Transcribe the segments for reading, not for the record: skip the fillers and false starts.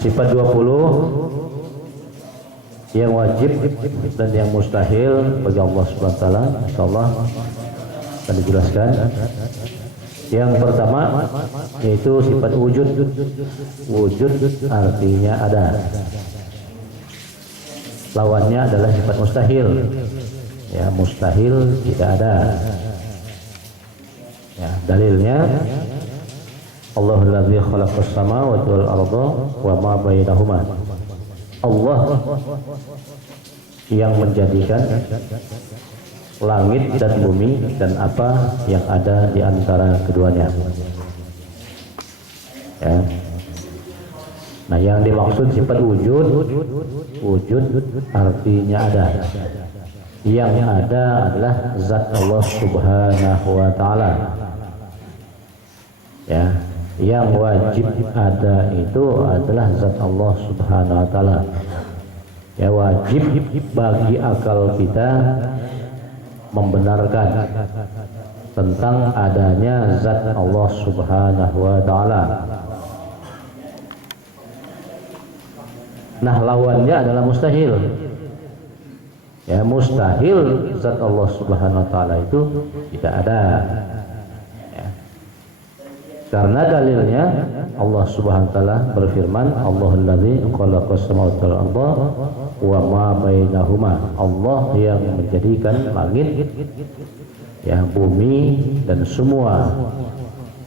Sifat 20 yang wajib dan yang mustahil bagi Allah Subhanahu wa taala, insyaallah akan dijelaskan. Yang pertama yaitu sifat wujud. Wujud artinya ada. Lawannya adalah sifat mustahil. Ya, mustahil tidak ada. Ya, dalilnya Allahul ladzi khalaqas samawati wal arda wa ma bainahuma. Allah yang menjadikan langit dan bumi dan apa yang ada di antara keduanya. Ya. Nah, yang dimaksud sifat wujud, wujud artinya ada. Yang ada adalah zat Allah Subhanahu wa taala. Ya. Yang wajib ada itu adalah zat Allah Subhanahu wa taala. Ya, wajib bagi akal kita membenarkan tentang adanya zat Allah Subhanahu wa taala. Nah, lawannya adalah mustahil. Ya, mustahil zat Allah Subhanahu wa taala itu tidak ada. Karena dalilnya Allah Subhanahu wa taala berfirman, Allahul ladzi khalaqas samawati wal arda wa ma bainahuma. Allah yang menjadikan langit, ya, bumi dan semua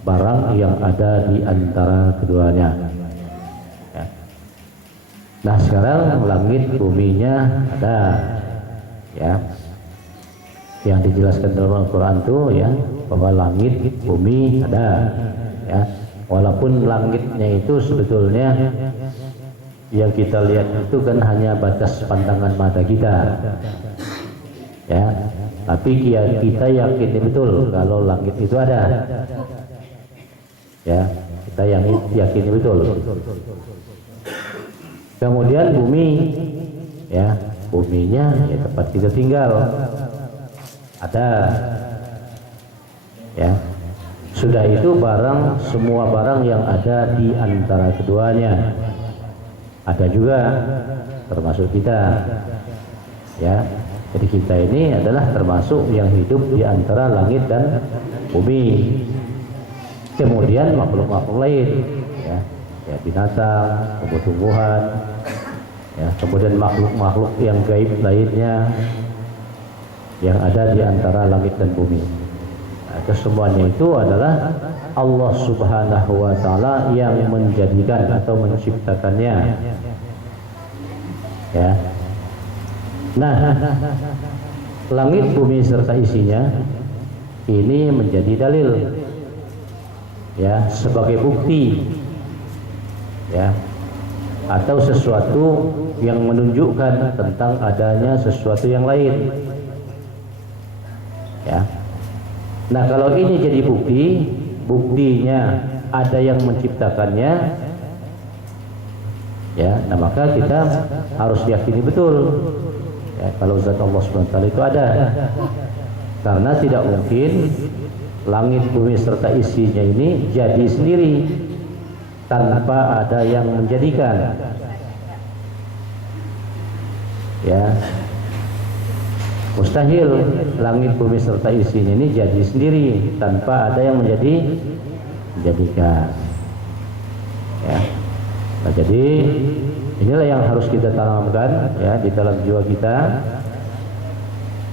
barang yang ada di antara keduanya. Ya. Nah, sekarang langit buminya ada, ya. Yang dijelaskan dalam Al-Qur'an itu, ya, bahwa langit bumi ada. Ya, walaupun langitnya itu sebetulnya yang kita lihat itu kan hanya batas pandangan mata kita, ya, tapi kita yakin betul kalau langit itu ada, ya, kita yang yakin betul. Kemudian bumi, ya, buminya ya tempat kita tinggal ada, ya. Sudah itu barang, semua barang yang ada di antara keduanya ada juga, termasuk kita, ya. Jadi kita ini adalah termasuk yang hidup di antara langit dan bumi. Kemudian makhluk-makhluk lain, ya, ya, binatang, tumbuh-tumbuhan, ya, kemudian makhluk-makhluk yang gaib lainnya yang ada di antara langit dan bumi. Kesemuanya itu adalah Allah Subhanahu wa taala yang menjadikan atau menciptakannya. Ya. Nah, langit, bumi serta isinya ini menjadi dalil, ya, sebagai bukti, ya, atau sesuatu yang menunjukkan tentang adanya sesuatu yang lain. Ya. Nah, kalau ini jadi bukti, buktinya ada yang menciptakannya, ya, nah maka kita harus yakini betul, ya, kalau zat Allah SWT itu ada. Karena tidak mungkin langit, bumi serta isinya ini jadi sendiri tanpa ada yang menjadikan, ya. Mustahil langit, bumi serta isinya ini jadi sendiri tanpa ada yang menjadikan, ya. Nah, jadi inilah yang harus kita tanamkan, ya, di dalam jiwa kita,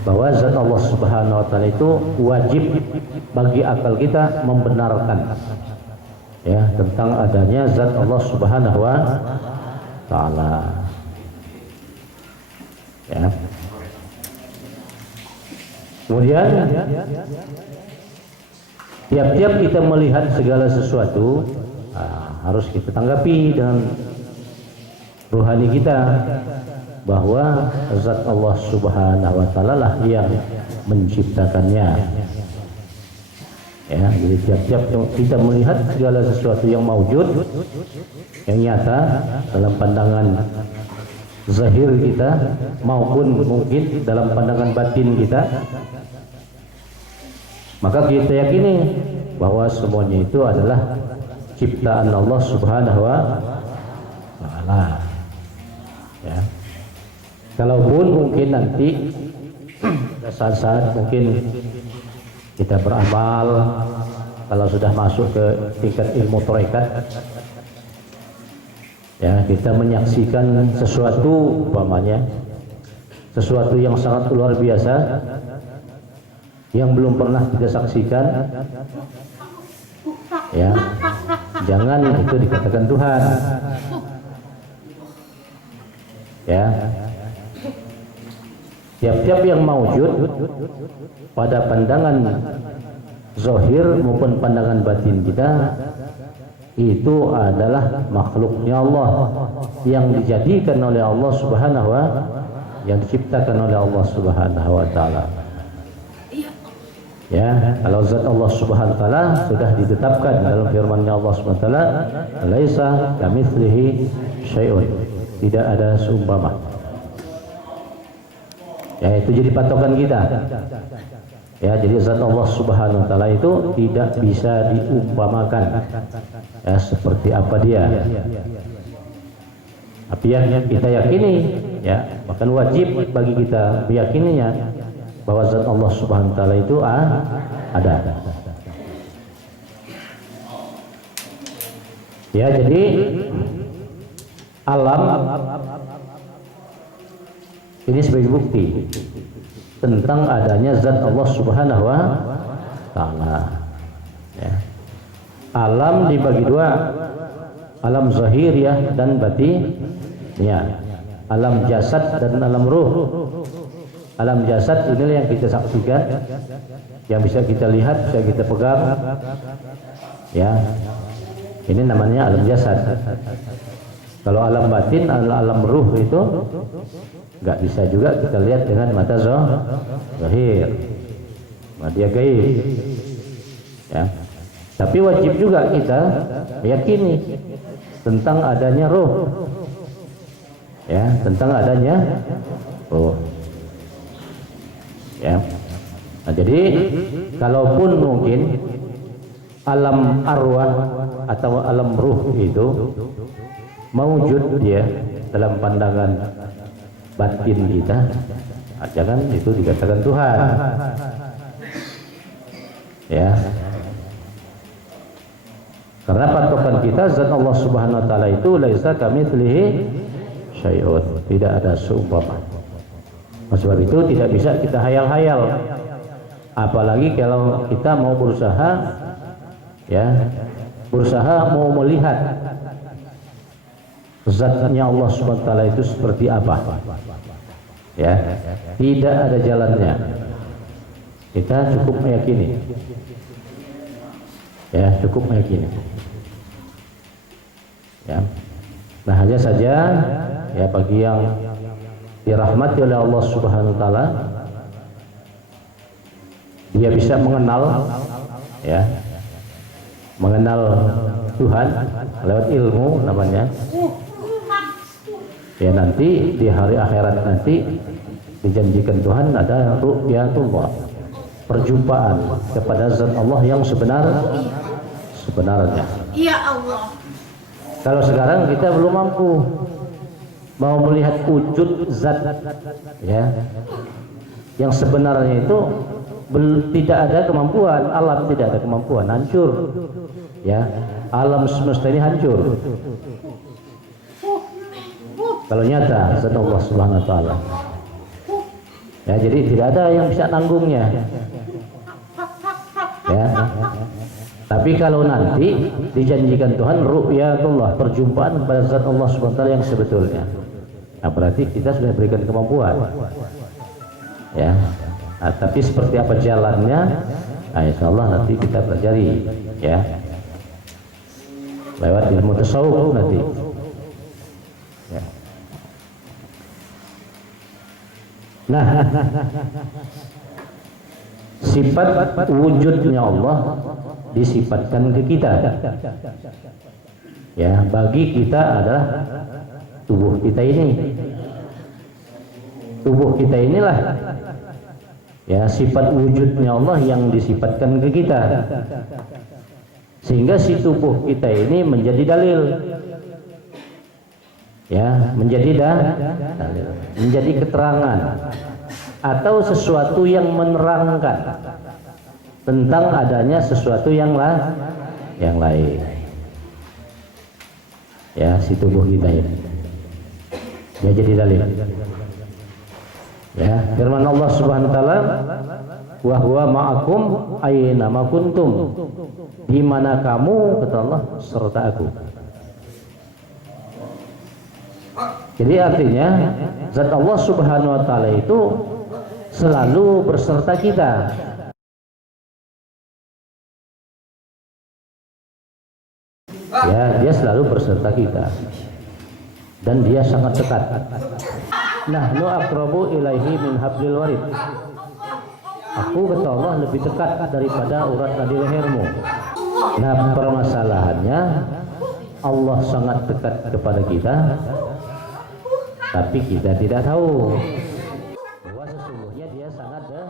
bahwa zat Allah Subhanahu wa taala itu wajib bagi akal kita membenarkan, ya, tentang adanya zat Allah Subhanahu wa taala, ya. Kemudian tiap-tiap kita melihat segala sesuatu, harus kita tanggapi dengan rohani kita, bahwa zat Allah Subhanahu wa taala lah yang menciptakannya. Ya, jadi tiap-tiap kita melihat segala sesuatu yang maujud, yang nyata dalam pandangan zahir kita maupun mungkin dalam pandangan batin kita, maka kita yakini bahwa semuanya itu adalah ciptaan Allah Subhanahu wa taala. Taala. Ya. Kalaupun mungkin nanti saat-saat mungkin kita beramal, kalau sudah masuk ke tingkat ilmu tarekat, ya kita menyaksikan sesuatu umpamanya, sesuatu yang sangat luar biasa yang belum pernah kita saksikan, ya jangan itu dikatakan Tuhan, ya. Tiap-tiap yang maujud pada pandangan zahir maupun pandangan batin kita itu adalah makhluknya Allah yang dijadikan oleh Allah Subhanahu wa, yang diciptakan oleh Allah Subhanahu wa taala. Ya, kalau zat Allah Subhanahu wa taala sudah ditetapkan dalam firman-Nya Allah Subhanahu wa taala, laisa kamitslihi syai'un. Tidak ada seumpama. Ya, itu jadi patokan kita. Ya, jadi zat Allah Subhanahu wa taala itu tidak bisa diumpamakan. Ya, seperti apa dia. Tapi yang kita yakini, ya, bahkan wajib bagi kita meyakininya bahwa zat Allah Subhanahu wa taala itu ada. Ya, jadi alam ini sebagai bukti tentang adanya zat Allah Subhanahu wa taala. Ya. Alam dibagi dua, alam zahiriyah dan batiniyah. Alam jasad dan alam ruh. Alam jasad inilah yang kita saksikan, yang bisa kita lihat, bisa kita pegang. Ya. Ini namanya alam jasad. Kalau alam batin, alam ruh itu nggak bisa juga kita lihat dengan mata zahir. Nah, dia gaib. Ya. Tapi wajib juga kita meyakini tentang adanya ruh. Ya, tentang adanya ruh. Ya. Nah, jadi kalaupun mungkin alam arwah atau alam ruh itu mewujud dia dalam pandangan batin kita, jangan itu dikatakan Tuhan. Ya. Karena patokan kita zat Allah Subhanahu wa taala itu laisa kamitslihi syai'un, tidak ada seumpama. Sebab itu tidak bisa kita hayal-hayal. Apalagi kalau kita mau berusaha, ya, berusaha mau melihat zatnya Allah Subhanahu wa taala itu seperti apa. Ya, tidak ada jalannya. Kita cukup meyakini. Ya, cukup meyakini. Ya. Nah, hanya saja ya bagi yang dirahmati oleh Allah Subhanahu wa taala, dia bisa mengenal, ya, mengenal Tuhan lewat ilmu namanya. Ya, nanti di hari akhirat nanti dijanjikan Tuhan ada ru'yatullah, perjumpaan kepada zat Allah yang sebenarnya. Ya Allah. Kalau sekarang kita belum mampu mau melihat wujud zat, ya, yang sebenarnya itu tidak ada kemampuan, alam tidak ada kemampuan, hancur. Ya, alam semesta ini hancur. Kalau nyata zat Allah Subhanahu wa taala. Ya, jadi tidak ada yang bisa nanggungnya. Ya. Tapi kalau nanti dijanjikan Tuhan ru'yatullah, perjumpaan kepada zat Allah Subhanahu wa taala yang sebetulnya. Nah, berarti kita sudah berikan kemampuan. Ya. Nah, tapi seperti apa jalannya? Nah, insyaallah nanti kita pelajari, ya. Lewat ilmu tasawuf nanti. Ya. Nah, sifat wujudnya Allah disifatkan ke kita. Ya, bagi kita adalah tubuh kita ini. Tubuh kita inilah, ya, sifat wujudnya Allah yang disifatkan ke kita. Sehingga si tubuh kita ini menjadi dalil. Ya, menjadi dalil, menjadi keterangan atau sesuatu yang menerangkan tentang adanya sesuatu yang lain. Ya, si tubuh kita ini. Ya, jadi dalil. Ya, firman Allah Subhanahu wa taala, wa huwa ma'akum aina ma kuntum. Di mana kamu, kata Allah, serta aku. Jadi artinya zat Allah Subhanahu wa taala itu selalu berserta kita. Ya, dia selalu berserta kita. Dan dia sangat dekat. Nahnu aqrabu ilaihi min hablil warid. Aku, kata Allah, lebih dekat daripada urat nadi lehermu. Nah, permasalahannya Allah sangat dekat kepada kita, tapi kita tidak tahu bahwa sesungguhnya dia sangat dekat.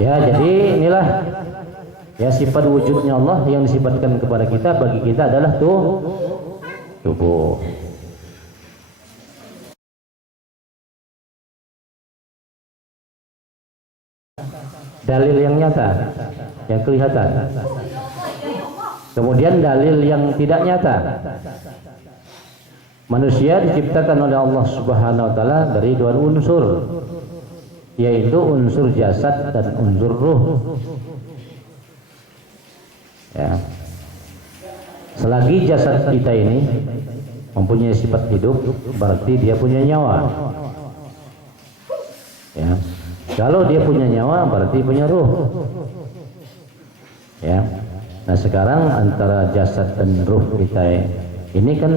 Ya, jadi inilah ya sifat wujudnya Allah yang disifatkan kepada kita. Bagi kita adalah tubuh. Dalil yang nyata, yang kelihatan. Kemudian dalil yang tidak nyata. Manusia diciptakan oleh Allah Subhanahu wa taala dari dua unsur, yaitu unsur jasad dan unsur ruh. Ya. Selagi jasad kita ini mempunyai sifat hidup, berarti dia punya nyawa. Ya. Kalau dia punya nyawa, berarti punya ruh. Ya. Nah, sekarang antara jasad dan ruh kita ini kan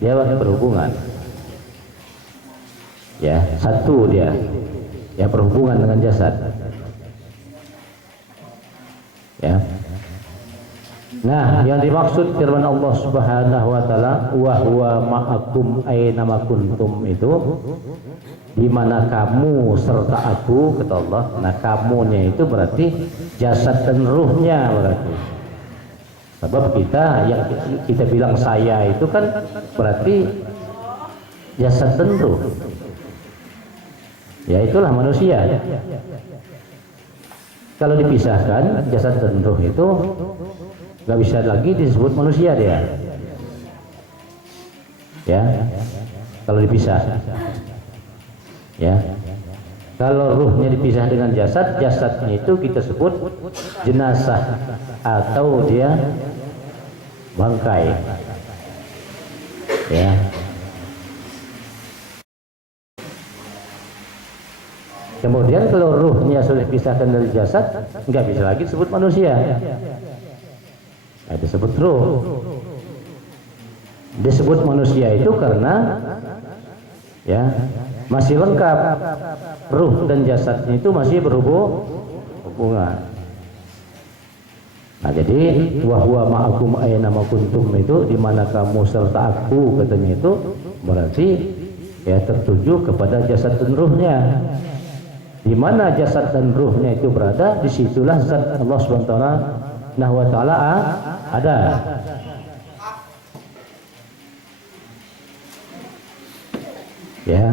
dia berhubungan. Ya, satu dia. Ya, berhubungan dengan jasad. Ya. Nah, yang dimaksud firman Allah Subhanahu wa taala, wa huwa ma'akum aina ma kuntum, itu di mana kamu serta aku, kata Allah. Nah, kamunya itu berarti jasad dan ruhnya berarti. Sebab kita yang kita bilang saya itu kan berarti jasad dan ruh. Ya, itulah manusia. Kalau dipisahkan jasad dan ruh itu nggak bisa lagi disebut manusia dia. Ya, kalau dipisah. Ya, kalau ruhnya dipisah dengan jasad, jasadnya itu kita sebut jenazah atau dia bangkai. Ya. Kemudian kalau ruhnya sudah dipisahkan dari jasad, nggak bisa lagi disebut manusia. Nah, disebut ruh. Disebut manusia itu karena ya masih lengkap, ruh dan jasadnya itu masih berhubungan. Nah, jadi wahwa ma'akum aina ma kuntum itu di mana kamu serta aku, katanya itu berarti ya tertuju kepada jasad dan ruhnya. Di mana jasad dan ruhnya itu berada, disitulah zat Allah Subhanahu wa taala ada. Ya,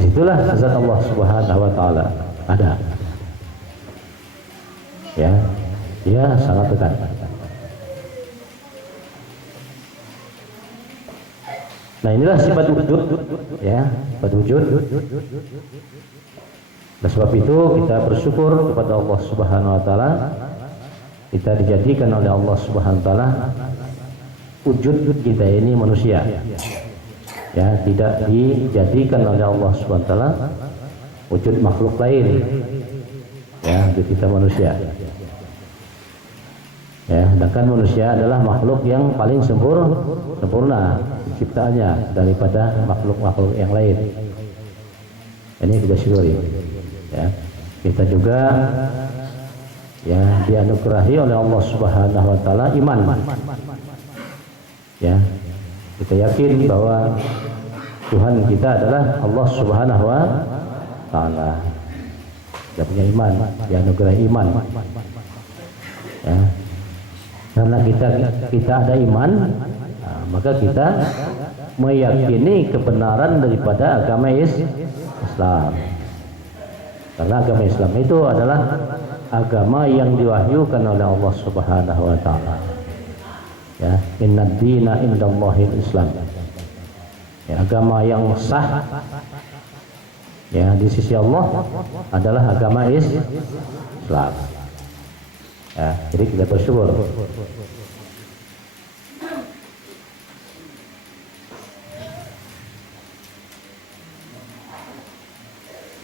itulah zat Allah Subhanahu wa taala ada. Ya, dia sangat dekat. Nah, inilah sifat wujud, ya, sifat wujud. Oleh sebab itu kita bersyukur kepada Allah Subhanahu wa taala, kita dijadikan oleh Allah Subhanahu wa taala wujud kita ini manusia. Ya, tidak dijadikan oleh Allah Subhanahu wa taala wujud makhluk lain. Ya, wujud kita manusia. Ya, sedangkan manusia adalah makhluk yang paling sempurna ciptaannya daripada makhluk-makhluk yang lain. Ini kita syukuri. Ya, kita juga ya dianugerahi oleh Allah Subhanahu wa taala iman. Ya, kita yakin bahwa Tuhan kita adalah Allah Subhanahu wa taala. Tidak punya iman, dianugerahi iman. Ya. Karena kita ada iman, nah, maka kita meyakini kebenaran daripada agama Islam. Karena agama Islam itu adalah agama yang diwahyukan oleh Allah Subhanahu wa taala. Ya, innad dina indallahil Islam. Ya, agama yang sah ya di sisi Allah adalah agama Islam. Ya, jadi kita bersyukur.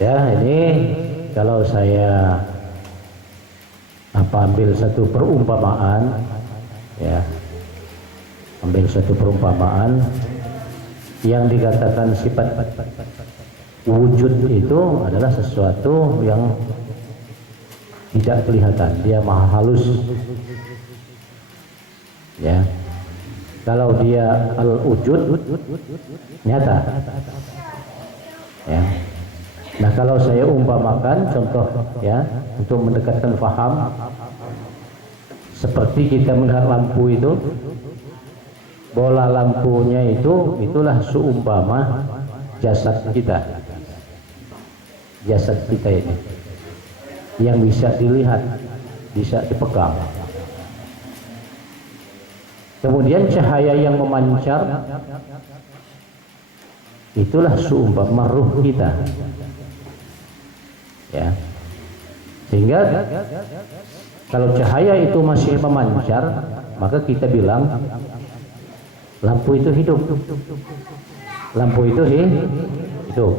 Ya, ini kalau saya ambil satu perumpamaan, ya, ambil satu perumpamaan yang dikatakan sifat wujud itu adalah sesuatu yang tidak kelihatan, dia maha halus. Ya, kalau dia al-wujud nyata. Ya. Nah, kalau saya umpamakan contoh ya untuk mendekatkan faham, seperti kita melihat lampu itu, bola lampunya itulah seumpama jasad kita. Jasad kita ini yang bisa dilihat, bisa dipegang. Kemudian cahaya yang memancar itulah seumpama ruh kita. Ya. Sehingga kalau cahaya itu masih memancar, maka kita bilang lampu itu hidup. Lampu itu hidup.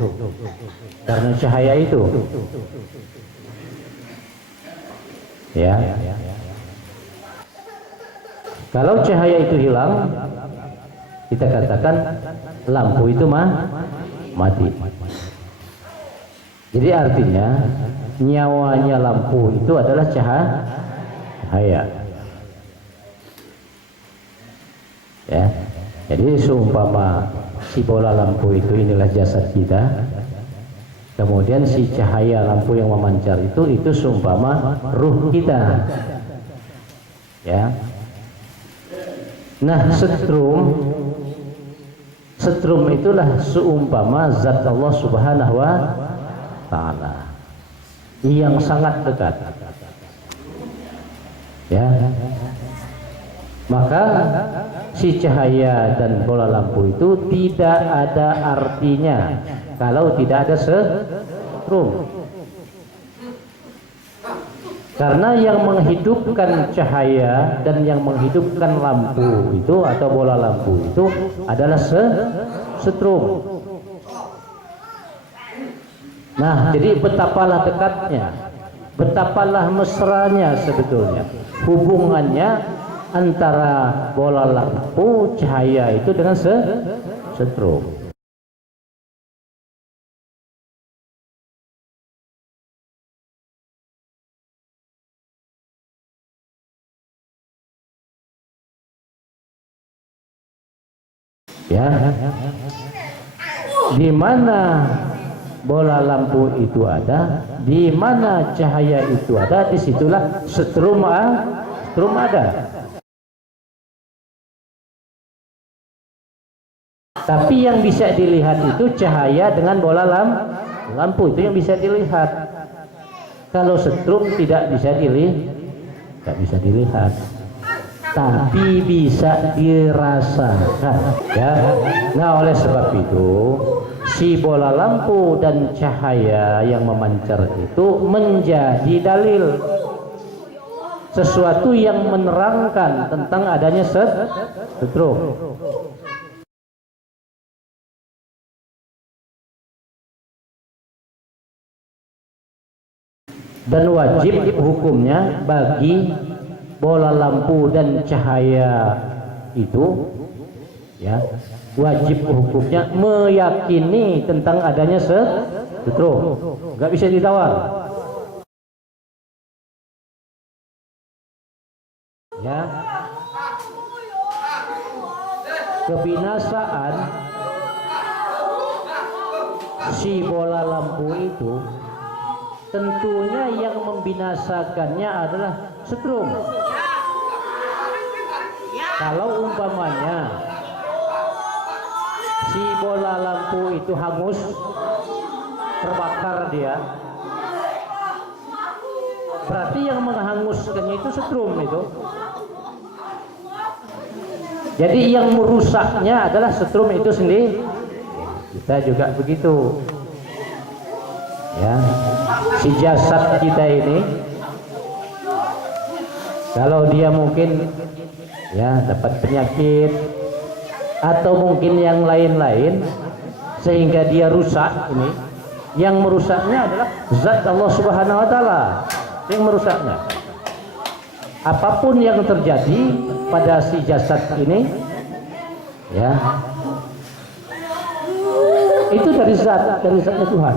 Karena cahaya itu. Ya. Kalau cahaya itu hilang, kita katakan lampu itu mati. Jadi artinya nyawanya lampu itu adalah cahaya. Ya. Jadi seumpama si bola lampu itu inilah jasad kita. Kemudian si cahaya lampu yang memancar itu seumpama ruh kita. Ya. Nah, setrum itulah seumpama zat Allah Subhanahu wa taala yang sangat dekat. Ya. Maka si cahaya dan bola lampu itu tidak ada artinya kalau tidak ada setrum. Karena yang menghidupkan cahaya dan yang menghidupkan lampu itu atau bola lampu itu adalah setrum. Nah, jadi betapalah dekatnya, betapalah mesranya sebetulnya hubungannya antara bola lampu cahaya itu dengan setrum. Ya, di mana bola lampu itu ada, di mana cahaya itu ada, disitulah setrum ada. Tapi yang bisa dilihat itu cahaya dengan bola lampu itu yang bisa dilihat. Kalau setrum tidak bisa dilihat. Tapi bisa dirasakan. Ya. Nah, oleh sebab itu si bola lampu dan cahaya yang memancar itu menjadi dalil, sesuatu yang menerangkan tentang adanya setrum. Dan wajib hukumnya bagi bola lampu dan cahaya itu, ya, wajib hukumnya meyakini tentang adanya setrum, nggak bisa ditawar. Ya, kebinasaan si bola lampu itu tentunya yang membinasakannya adalah setrum. Kalau umpamanya si bola lampu itu hangus, terbakar dia, berarti yang menghanguskannya itu setrum itu. Jadi yang merusaknya adalah setrum itu sendiri. Kita juga begitu. Ya, si jasad kita ini, kalau dia mungkin ya dapat penyakit atau mungkin yang lain-lain sehingga dia rusak, ini yang merusaknya adalah zat Allah Subhanahu wa taala yang merusaknya. Apapun yang terjadi pada si jasad ini ya, itu dari zatnya Tuhan,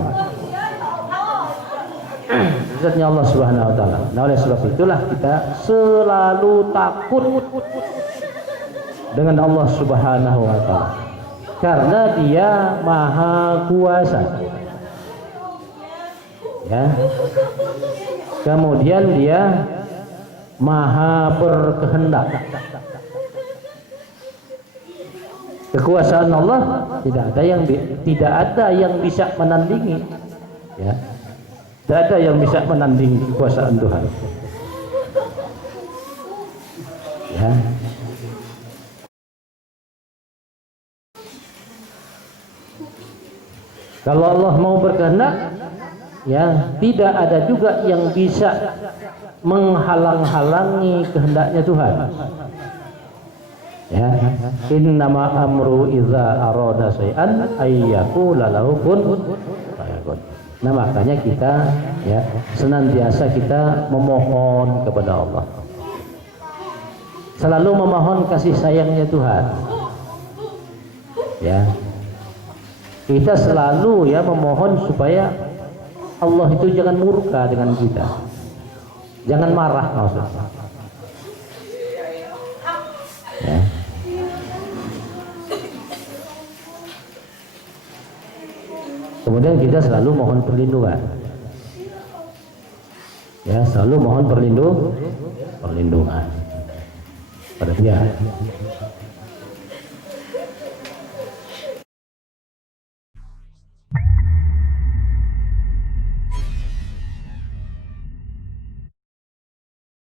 zatnya Allah Subhanahu wa taala. Nah, oleh sebab itulah kita selalu takut dengan Allah Subhanahu wa taala karena Dia Maha Kuasa. Ya. Kemudian Dia Maha berkehendak. Kekuasaan Allah tidak ada yang bisa menandingi. Ya. Tidak ada yang bisa menandingi kekuasaan Tuhan. Ya. Kalau Allah mau berkehendak, ya tidak ada juga yang bisa menghalang-halangi kehendaknya Tuhan. Ya, innama amru idza arada syai'an ayyaqula lahu kun fayakun. Nah, makanya kita ya senantiasa kita memohon kepada Allah. Selalu memohon kasih sayangnya Tuhan. Ya. Kita selalu ya memohon supaya Allah itu jangan murka dengan kita. Jangan marah maksudnya. Ya. Kemudian kita selalu mohon perlindungan. Ya, selalu mohon perlindungan pada Dia.